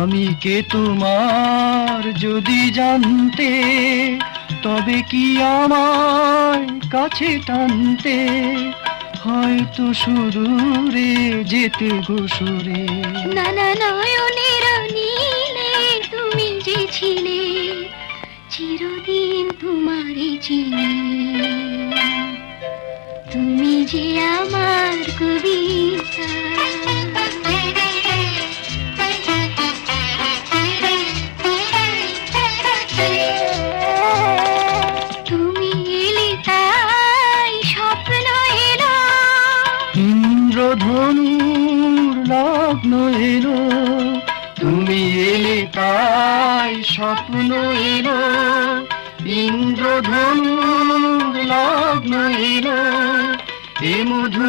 আমি কে তোমার যদি জানতে, তবে কি আমায় কাছে টানতে, হয়তো সুদূরে যেতে ঘুষুরে। নানা নয়নের নীলে তুমি যে ছিলে, চিরদিন তোমারে চিনি। তুমি যে আমার কবিতা, তুমি এলে তাই স্বপ্ন এলো। ইন্দ্রধনুর লগ্ন এলো, তুমি এলে তাই স্বপ্ন এলো। ইন্দ্রধনুর লগ্ন এলো, এ মধু